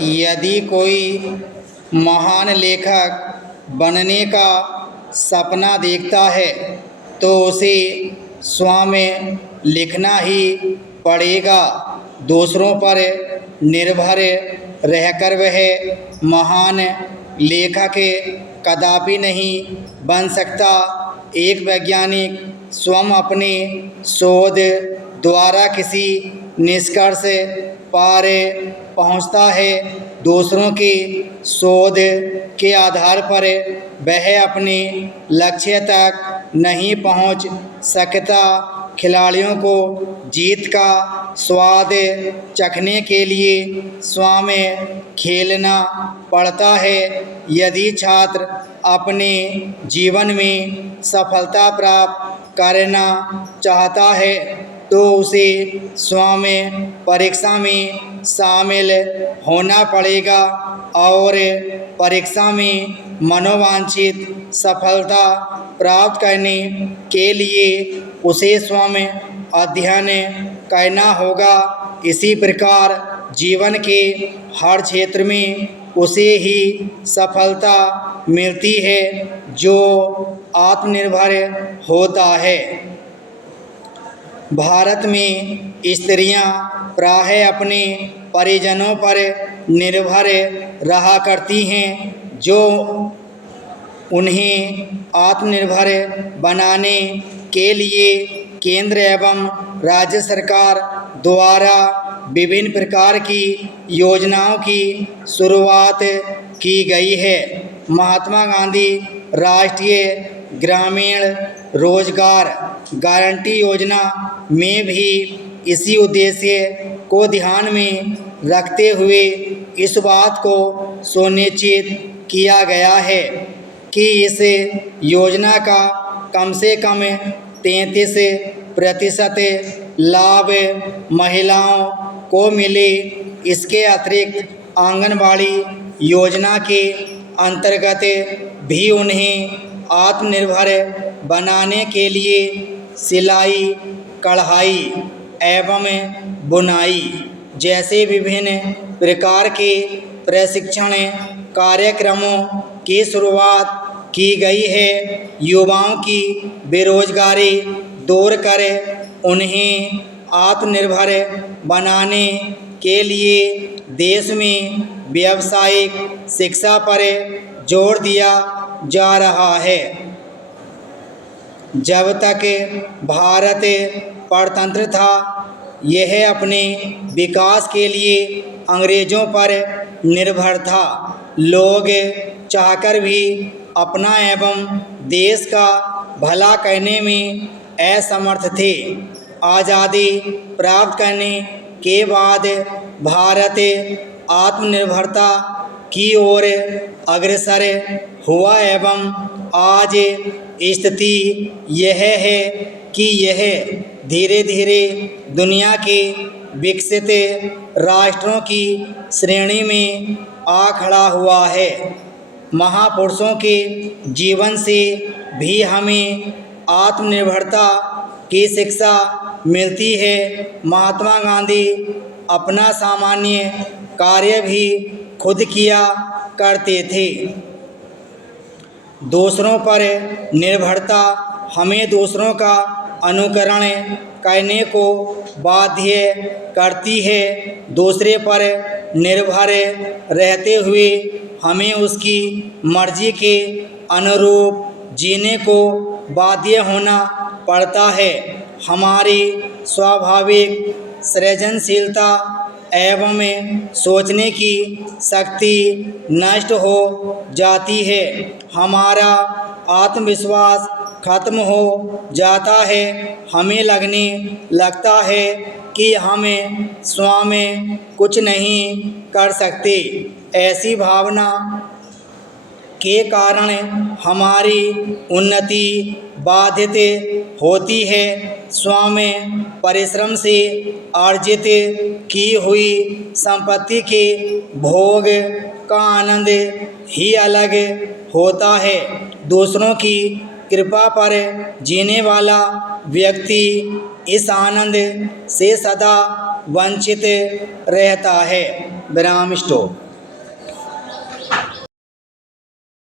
यदि कोई महान लेखक बनने का सपना देखता है तो उसे स्वयं लिखना ही पड़ेगा। दूसरों पर निर्भर रहकर वह महान लेखक कदापि नहीं बन सकता। एक वैज्ञानिक स्वयं अपने शोध द्वारा किसी निष्कर्ष पर पहुंचता है, दूसरों के शोध के आधार पर वह अपने लक्ष्य तक नहीं पहुंच सकता। खिलाड़ियों को जीत का स्वाद चखने के लिए स्वयं खेलना पड़ता है। यदि छात्र अपने जीवन में सफलता प्राप्त करना चाहता है तो उसे स्वयं परीक्षा में शामिल होना पड़ेगा और परीक्षा में मनोवांछित सफलता प्राप्त करने के लिए उसे स्वयं अध्ययन करना होगा। इसी प्रकार जीवन के हर क्षेत्र में उसे ही सफलता मिलती है जो आत्मनिर्भर होता है। भारत में स्त्रियां प्रायः अपने परिजनों पर निर्भर रहा करती हैं, जो उन्हें आत्मनिर्भर बनाने के लिए केंद्र एवं राज्य सरकार द्वारा विभिन्न प्रकार की योजनाओं की शुरुआत की गई है। महात्मा गांधी राष्ट्रीय ग्रामीण रोजगार गारंटी योजना में भी इसी उद्देश्य को ध्यान में रखते हुए इस बात को सुनिश्चित किया गया है कि इस योजना का कम से कम 33% लाभ महिलाओं को मिले। इसके अतिरिक्त आंगनबाड़ी योजना के अंतर्गत भी उन्हें आत्मनिर्भर बनाने के लिए सिलाई, कढ़ाई एवं बुनाई जैसे विभिन्न प्रकार के प्रशिक्षण कार्यक्रमों की शुरुआत की गई है। युवाओं की बेरोजगारी दूर कर उन्हें आत्मनिर्भर बनाने के लिए देश में व्यावसायिक शिक्षा पर जोर दिया जा रहा है। जब तक भारत परतंत्र था, यह अपने विकास के लिए अंग्रेजों पर निर्भर था। लोग चाहकर भी अपना एवं देश का भला करने में असमर्थ थे। आज़ादी प्राप्त करने के बाद भारत आत्मनिर्भरता की ओर अग्रसर हुआ एवं आज स्थिति यह है कि यह धीरे धीरे दुनिया के विकसित राष्ट्रों की श्रेणी में आ खड़ा हुआ है। महापुरुषों के जीवन से भी हमें आत्मनिर्भरता की शिक्षा मिलती है। महात्मा गांधी अपना सामान्य कार्य भी खुद किया करते थे। दूसरों पर निर्भरता हमें दूसरों का अनुकरण करने को बाध्य करती है। दूसरे पर निर्भर रहते हुए हमें उसकी मर्जी के अनुरूप जीने को बाध्य होना पड़ता है। हमारी स्वाभाविक सृजनशीलता एवं सोचने की शक्ति नष्ट हो जाती है। हमारा आत्मविश्वास खत्म हो जाता है। हमें लगने लगता है कि हम स्वयं कुछ नहीं कर सकते। ऐसी भावना के कारण हमारी उन्नति बाधित होती है। स्वयं परिश्रम से अर्जित की हुई संपत्ति के भोग का आनंद ही अलग होता है। दूसरों की कृपा पर जीने वाला व्यक्ति इस आनंद से सदा वंचित रहता है। विराम स्टॉप।